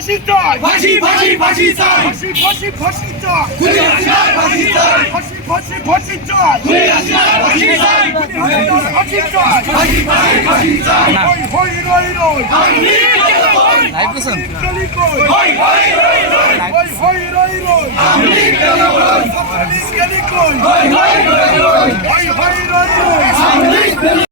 ফাঁসি চাই ফাঁসি ফাঁসি ফাঁসি চাই ফাঁসি ফাঁসি ফাঁসি চাই খুনি হাসিনার ফাঁসি চাই ফাঁসি ফাঁসি ফাঁসি চাই খুনি হাসিনার ফাঁসি চাই হাসিনার ফাঁসি চাই ফাঁসি ফাঁসি ফাঁসি চাই হই হই রই রই আমি কই লাইভ করছেন হই হই হই হই হই হই রই রই আমি গলি কই হই হই